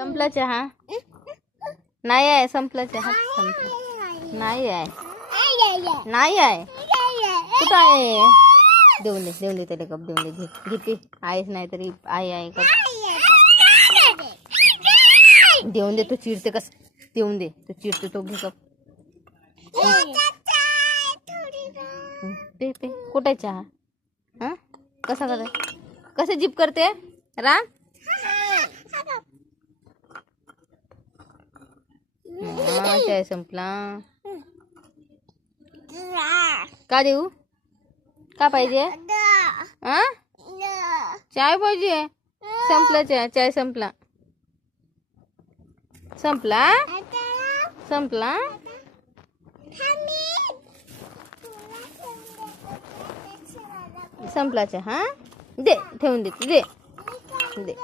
संपला चहा. नाही आहे, संपला चहा. संपला नाही आहे. नाही आहे. कुठं आहे? देऊन दे त्याला कप. देऊन दे. घेते आहेच नाही तरी आहे कप. देऊन दे. तू चिडते कस? देऊन दे. तू चिडते तो घे कप. पे कुठे चहा? हा कसा करते? कसे जीप करते राम? चाय संपला. का देऊ? का पाहिजे? हा चाय पाहिजे. संपला चाय संपला. संपला संपला. संपला चहा. दे ठेवून दे. दे.